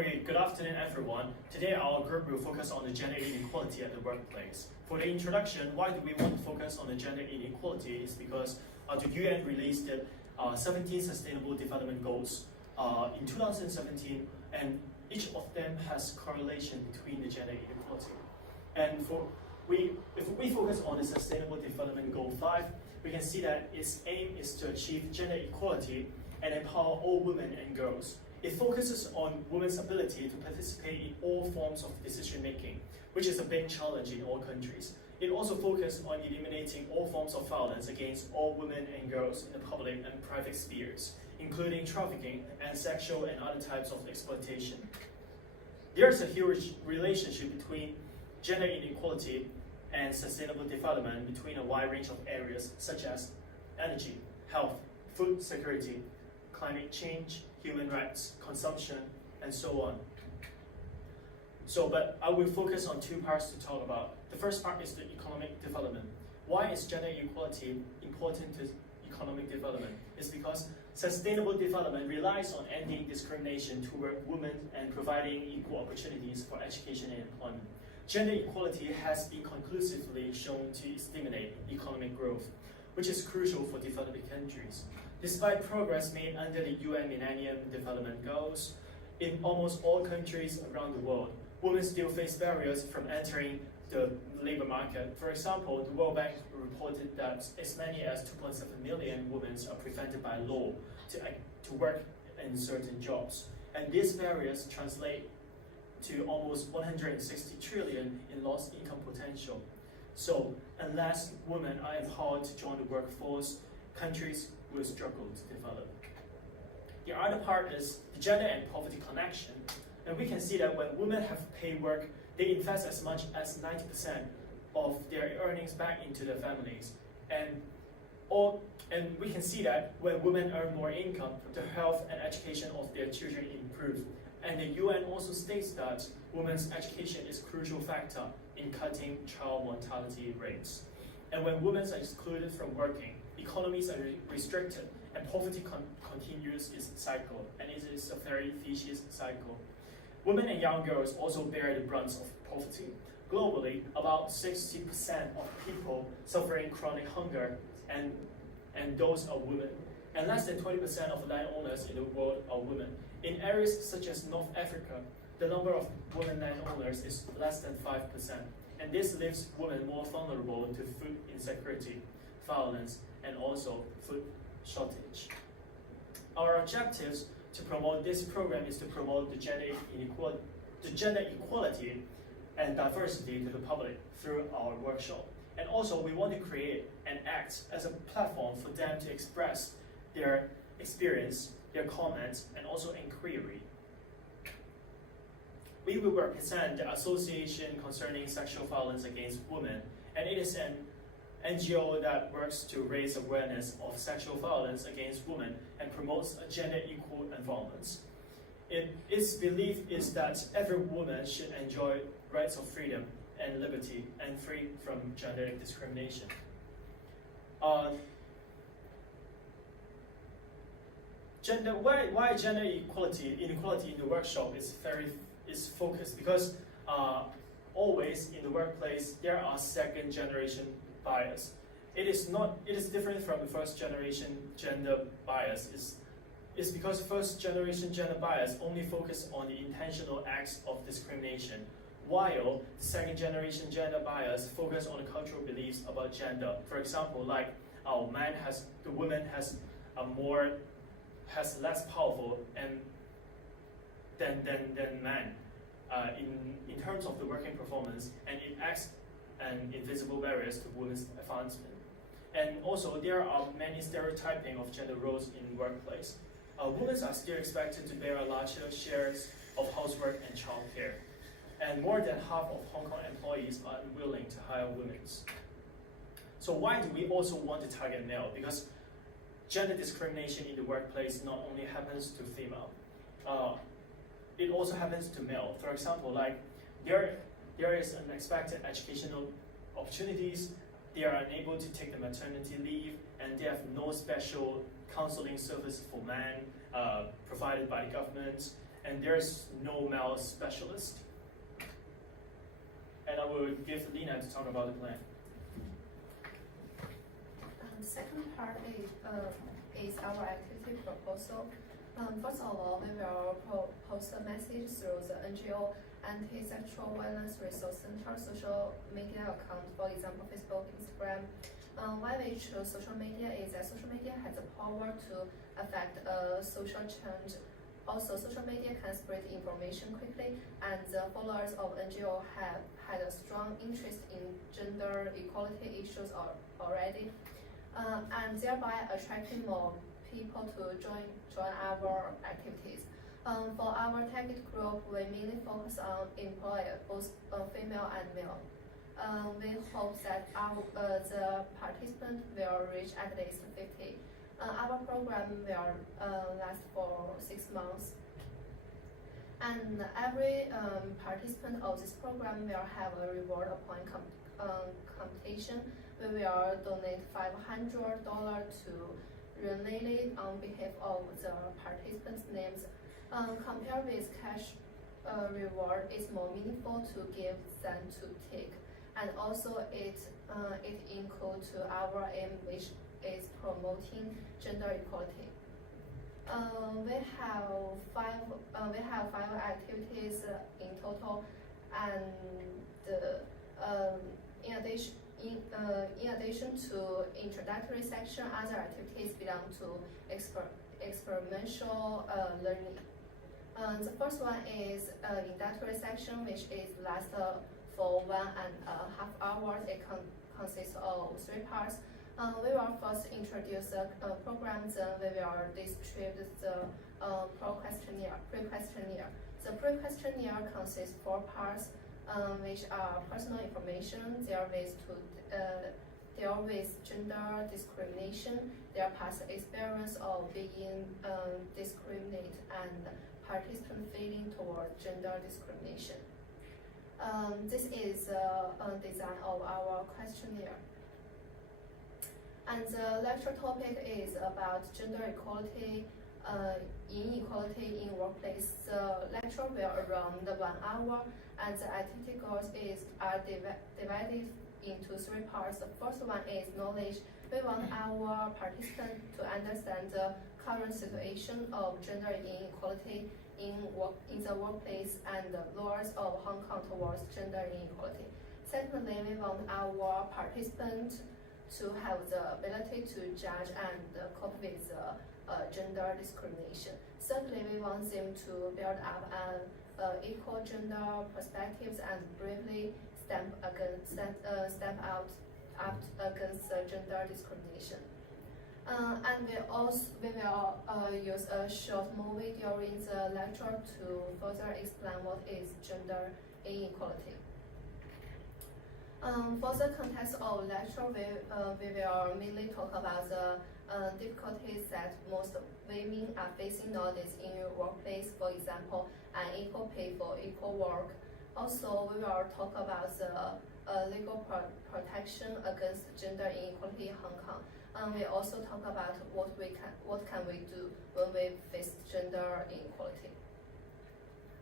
Okay, good afternoon everyone. Today our group will focus on the gender inequality at the workplace. For the introduction, why do we want to focus on the gender inequality is because the UN released the 17 Sustainable Development Goals in 2017, and each of them has correlation between the gender inequality. And if we focus on the Sustainable Development Goal 5, we can see that its aim is to achieve gender equality and empower all women and girls. It focuses on women's ability to participate in all forms of decision making, which is a big challenge in all countries. It also focuses on eliminating all forms of violence against all women and girls in the public and private spheres, including trafficking and sexual and other types of exploitation. There is a huge relationship between gender inequality and sustainable development between a wide range of areas such as energy, health, food security, climate change, human rights, consumption, and so on. But I will focus on two parts to talk about. The first part is the economic development. Why is gender equality important to economic development? It's because sustainable development relies on ending discrimination toward women and providing equal opportunities for education and employment. Gender equality has been conclusively shown to stimulate economic growth, which is crucial for developing countries. Despite progress made under the UN Millennium Development Goals, in almost all countries around the world, women still face barriers from entering the labor market. For example, the World Bank reported that as many as 2.7 million women are prevented by law to work in certain jobs. And these barriers translate to almost 160 trillion in lost income potential. So, unless women are empowered to join the workforce, countries will struggle to develop. The other part is the gender and poverty connection. And we can see that when women have paid work, they invest as much as 90% of their earnings back into their families. And we can see that when women earn more income, the health and education of their children improve. And the UN also states that women's education is a crucial factor in cutting child mortality rates. And when women are excluded from working, economies are restricted, and poverty continues its cycle, and it is a very vicious cycle. Women and young girls also bear the brunt of poverty. Globally, about 60% of people suffering chronic hunger, and those are women. And less than 20% of landowners in the world are women. In areas such as North Africa, the number of women landowners is less than 5%. And this leaves women more vulnerable to food insecurity, violence, and also food shortage. Our objectives to promote this program is to promote the gender equality and diversity to the public through our workshop. And also we want to create and act as a platform for them to express their experience, their comments, and also inquiry. We will represent the Association Concerning Sexual Violence Against Women, and it is an NGO that works to raise awareness of sexual violence against women and promotes a gender equal environment. Its belief is that every woman should enjoy rights of freedom and liberty and free from gender discrimination. Why gender inequality in the workshop is focused because always in the workplace there are second generation bias. It is different from the first generation gender bias. It's because first generation gender bias only focus on the intentional acts of discrimination, while the second generation gender bias focus on the cultural beliefs about gender. For example, like the woman has less powerful than man in terms of the working performance, and it acts an invisible barriers to women's advancement. And also there are many stereotyping of gender roles in the workplace. Women are still expected to bear a larger shares of housework and childcare, and more than half of Hong Kong employees are unwilling to hire women. So why do we also want to target male? Because gender discrimination in the workplace not only happens to female, it also happens to male. For example, like there is unexpected educational opportunities, they are unable to take the maternity leave, and they have no special counseling service for men provided by the government, and there's no male specialist. And I will give Lina to talk about the plan. The second part is our activity proposal. First of all, we will post a message through the NGO Anti-Sexual Violence Resource Center social media account, for example, Facebook, Instagram. Why we choose social media is that social media has the power to affect social change. Also, social media can spread information quickly, and the followers of NGO have had a strong interest in gender equality issues already, and thereby attracting more people to join our activities. For our target group, we mainly focus on employers, both female and male. We hope that the participants will reach at least 50. Our program will last for 6 months. And every participant of this program will have a reward upon completion. We will donate $500 to RUONAN on behalf of the participants' names. Compared with cash reward, it's more meaningful to give than to take. And also it includes our aim, which is promoting gender equality. We have five activities in total, and in addition to introductory section, other activities belong to experiential learning. The first one is introductory section, which is last for 1.5 hours. It consists of 3 parts. We will first introduce the program, then we will distribute the pre-questionnaire. The pre-questionnaire consists 4 parts, which are personal information, their ways to deal with gender discrimination, their past experience of being discriminated, and participant feeling towards gender discrimination. This is a design of our questionnaire. And the lecture topic is about gender equality, inequality in workplace. The lecture will around 1 hour, and the activity goals are divided into 3 parts. The first one is knowledge. We want our participants to understand the current situation of gender inequality in the workplace and the laws of Hong Kong towards gender inequality. Secondly, we want our participants to have the ability to judge and cope with gender discrimination. Thirdly, we want them to build up an equal gender perspectives and bravely step out against gender discrimination. And we will use a short movie during the lecture to further explain what is gender inequality. For the context of lecture, we will mainly talk about the difficulties that most women are facing nowadays in your workplace, for example, unequal pay for equal work. Also, we will talk about the legal protection against gender inequality in Hong Kong. We also talk about what can we do when we face gender inequality.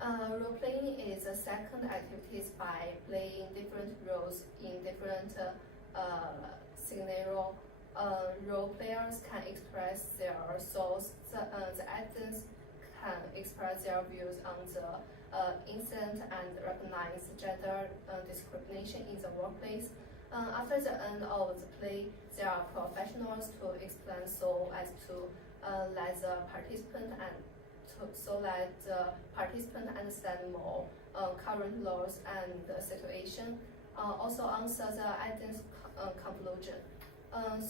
Role playing is a second activity by playing different roles in different scenario. Role players can express their thoughts. The actors can express their views on the incident and recognize gender discrimination in the workplace. After the end of the play, there are professionals to explain so as to let the participant understand more current laws and the situation. Also answer the audience conclusion.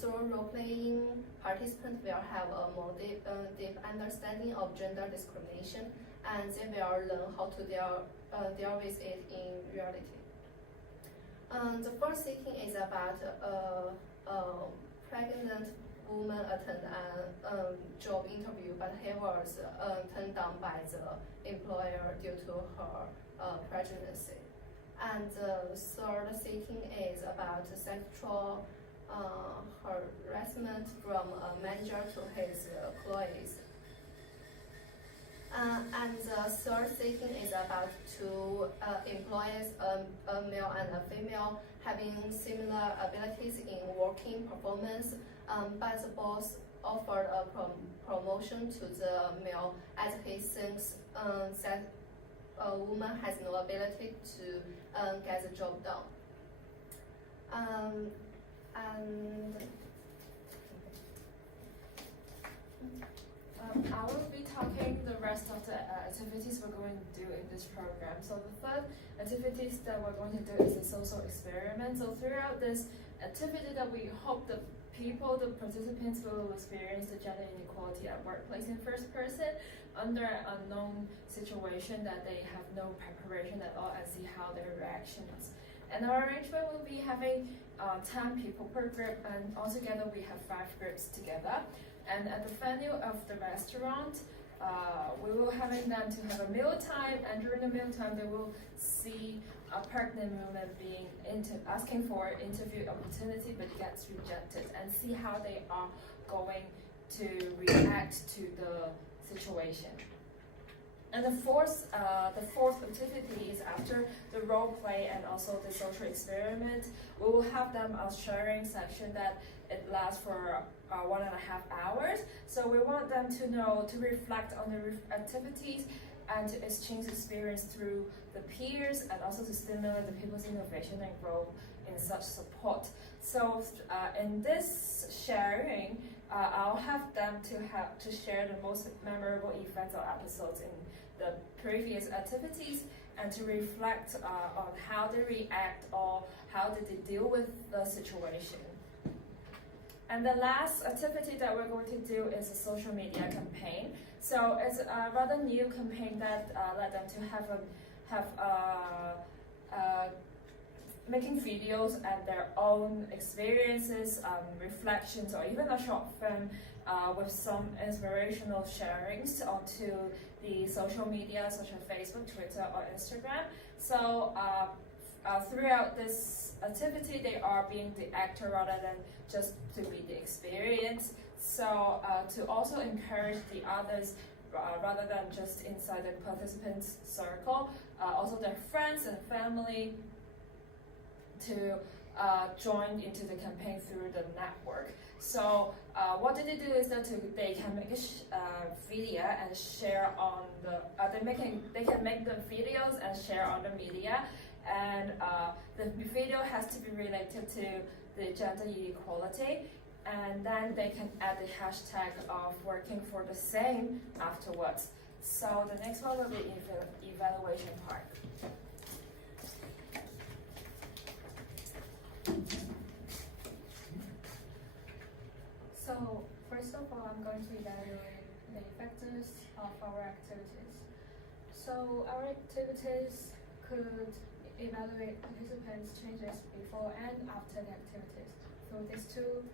Through role-playing, participants will have a more deep understanding of gender discrimination, and they will learn how to deal with it in reality. The first sitting is about a pregnant woman attend a job interview, but he was turned down by the employer due to her pregnancy. And the third sitting is about sexual harassment from a manager to his employees. And the third setting is about two employees, a male and a female, having similar abilities in working performance, but both offered a promotion to the male as he thinks that a woman has no ability to get the job done. I will be talking the rest of the activities we're going to do in this program. So the third activities that we're going to do is a social experiment. So throughout this activity that we hope the participants will experience the gender inequality at workplace in first person under an unknown situation that they have no preparation at all, and see how their reaction is. And our arrangement will be having 10 people per group, and altogether we have 5 groups together. And at the venue of the restaurant, we will having them to have a meal time, and during the meal time they will see a pregnant woman being asking for an interview opportunity but gets rejected, and see how they are going to react to the situation. And the fourth activity is after the role play and also the social experiment. We will have them a sharing section that it lasts for 1.5 hours. So we want them to reflect on the activities and to exchange experience through the peers, and also to stimulate the people's innovation and growth in such support. So in this sharing, I'll have them to share the most memorable events or episodes in the previous activities, and to reflect on how they react or how did they deal with the situation. And the last activity that we're going to do is a social media campaign. So it's a rather new campaign that led them to have making videos and their own experiences, reflections, or even a short film with some inspirational sharings onto the social media such as Facebook, Twitter, or Instagram. So throughout this activity, they are being the actor rather than just to be the experience. So to also encourage the others rather than just inside the participants' circle, also their friends and family to join into the campaign through the network. So what did they do is that they can make a video and share on the they can make the videos and share on the media, and the video has to be related to the gender inequality, and then they can add the hashtag of working for the same afterwards. So the next one will be evaluation part. So first of all, I'm going to evaluate the factors of our activities. So our activities could evaluate participants' changes before and after the activities through these two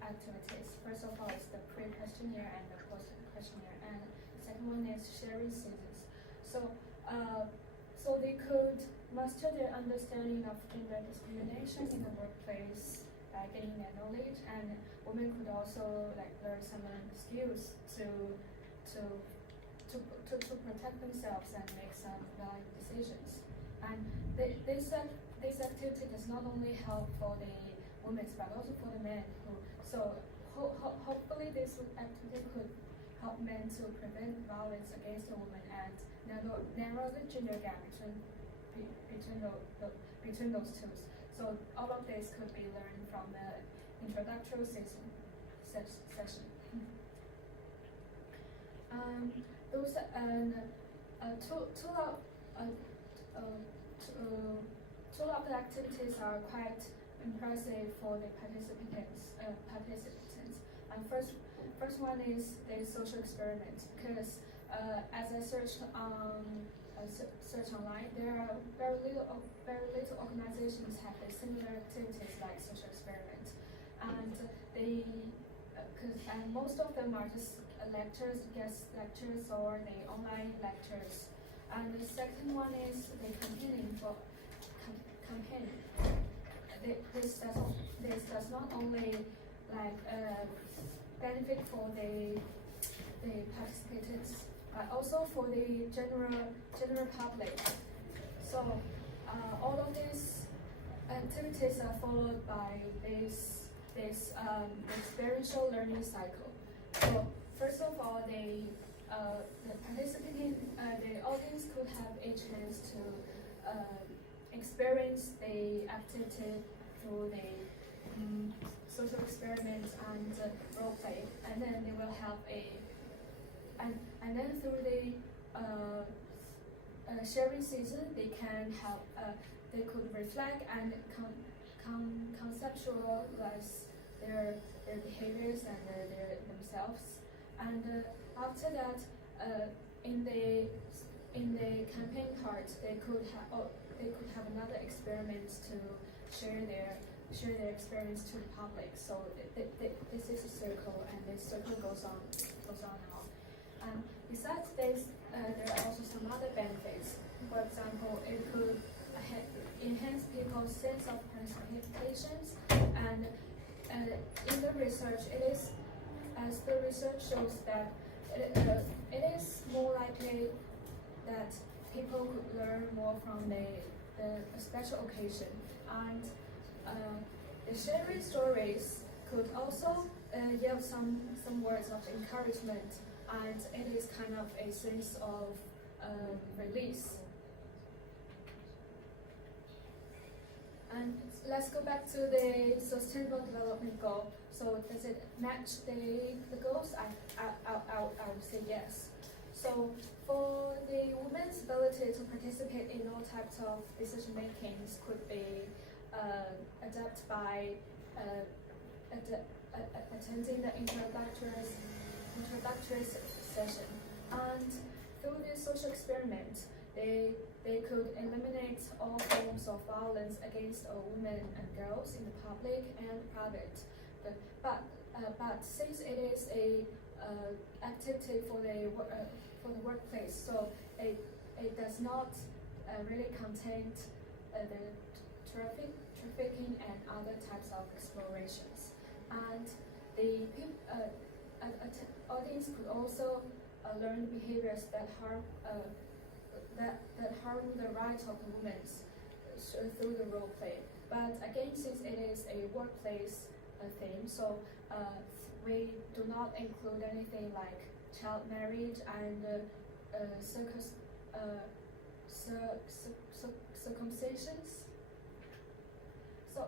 activities. First of all, is the pre-questionnaire and the post-questionnaire, and the second one is sharing seasons. So so they could master their understanding of gender discrimination in the workplace by gaining their knowledge, and women could also learn some skills to protect themselves and make some valid decisions. And this activity does not only help for the women but also for the men. Hopefully this activity could help men to prevent violence against the women and narrow the gender gap between those two. So all of this could be learned from the introductory session. Two of the activities are quite impressive for the participants. And first one is the social experiment, because as I searched online, there are very little organizations have similar activities like social experiment, and most of them are just lectures, guest lectures, or the online lectures. And the second one is the campaign. This does not only benefit for the participants but also for the general public. So all of these activities are followed by this experiential learning cycle. So first of all, the audience could have a chance to experience the activity through the social experiment and role play, and then they will have and then through the sharing season, they can have they could reflect and conceptualize their behaviors and their themselves. And after that, in the campaign part, they could have another experiment to share their experience to the public. So this is a circle, and this circle goes on and on. And besides this, there are also some other benefits. For example, it could enhance people's sense of participation, and in the research, as the research shows that it is more likely that people could learn more from the special occasion, and the sharing stories could also yield some words of encouragement, and it is kind of a sense of release. And let's go back to the Sustainable Development Goal. So does it match the goals? I would say yes. So for the women's ability to participate in all types of decision making could be adapted by attending the introductory session. And through this social experiment, they could eliminate all forms of violence against women and girls in the public and private. But since it is a activity for the workplace, so it does not really contain the trafficking and other types of explorations. And the audience could also learn behaviors that harm the rights of women through the role play. But again, since it is a workplace theme, so we do not include anything like child marriage and circumcisions. So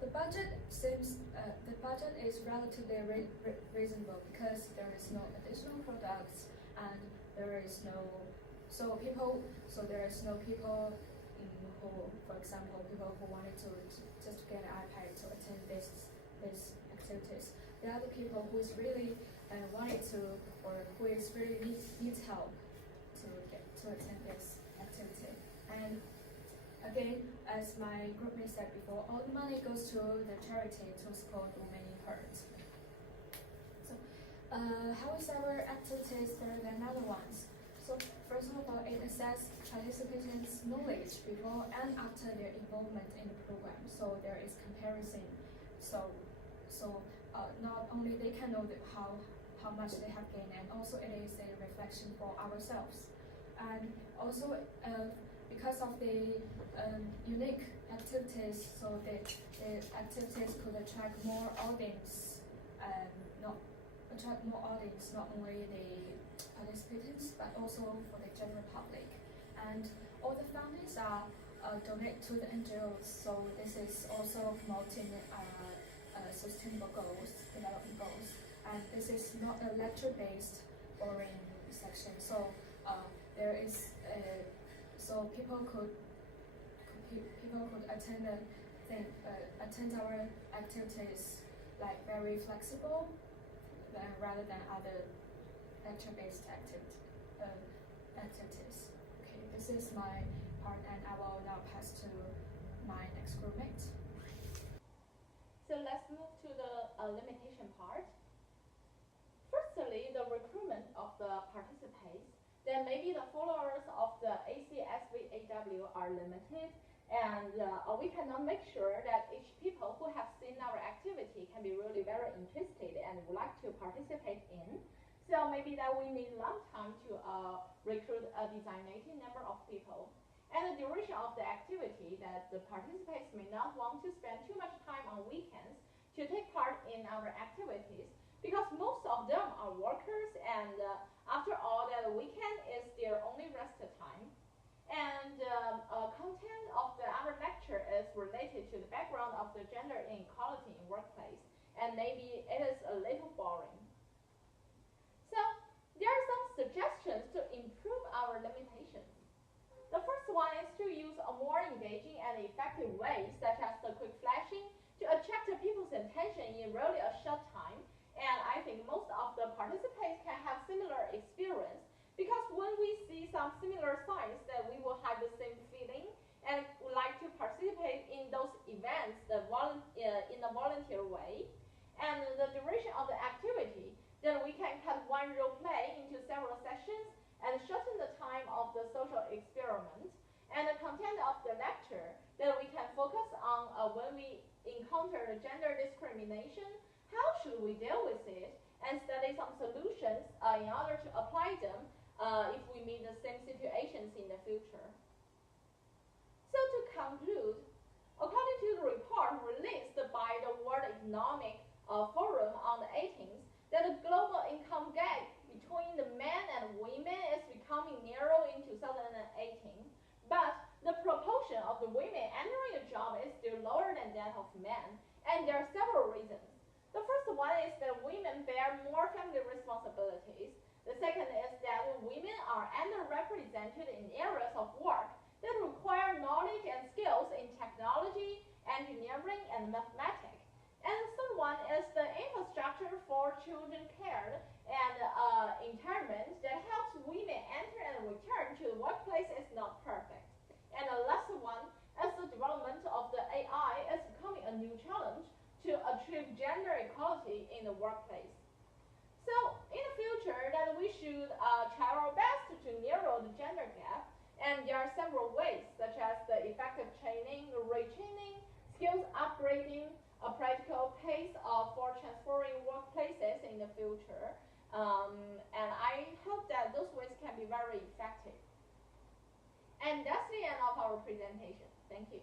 the budget is relatively reasonable because there is no additional products and there is no people who, for example, people who wanted to just get an iPad to attend these activities. The other people who is really wanted to, or who is really needs help to attend this activity. And again, as my groupmate said before, all the money goes to the charity to support women in hurt. So, how is our activities better than other ones? So, first of all, it assesses participants' knowledge before and after their involvement in the program. So there is comparison. So not only they can know how much they have gained, and also it is a reflection for ourselves. And also because of the unique activities, so the activities could attract more audience, not only the participants but also for the general public. And all the families are donate to the NGOs, so this is also promoting sustainable goals, development goals. And this is not a lecture-based boring section, so there is so people could attend our activities like very flexible rather than other lecture-based activities. Okay, this is my part, and I will now pass to my next groupmate. So let's move to the limitation part. Firstly, the recruitment of the participants. Then maybe the followers of the ACSVAW are limited, and we cannot make sure that each people who have seen our activity can be really very interested and would like to participate in. So maybe that we need long time to recruit a designated number of people. And the duration of the activity, that the participants may not want to spend too much time on weekends to take part in our activities, because most of them are workers, and after all, that weekend is their only rest time. And content of our lecture is related to the background of the gender inequality in workplace, and maybe it is a little boring. So there are some suggestions to improve our limitations. The first one is to use a more engaging and effective way, such as the quick flashing, to attract people's attention in really a short time. And I think most of the participants can have similar experience, because when we see some similar signs, that we will have the same feeling and would like to participate in those events in a volunteer way. And the duration of the activity, then we can cut one role play into several sessions and shorten the time of the social experiment. And the content of the lecture, that we can focus on when we encounter the gender discrimination, how should we deal with it, and study some solutions in order to apply them if we meet the same situations in the future. So to conclude, according to the report released by the World Economic Forum on the 18th, that the global income gap between the men and women is becoming narrow in 2018, but the proportion of the women entering a job is still lower than that of men, and there are several reasons. The first one is that women bear more family responsibilities. The second is that women are underrepresented in areas of work that require knowledge and skills in technology, engineering, and mathematics. And the third one is the infrastructure for children care and internment that helps women enter and return to the workplace is not perfect. And the last one is the development of the AI is becoming a new challenge to achieve gender equality in the workplace. So in the future, that we should try our best to narrow the gender gap, and there are several ways, such as the effective training, retraining, skills upgrading, a practical pace for transforming workplaces in the future. And I hope that those ways can be very effective. And that's the end of our presentation. Thank you.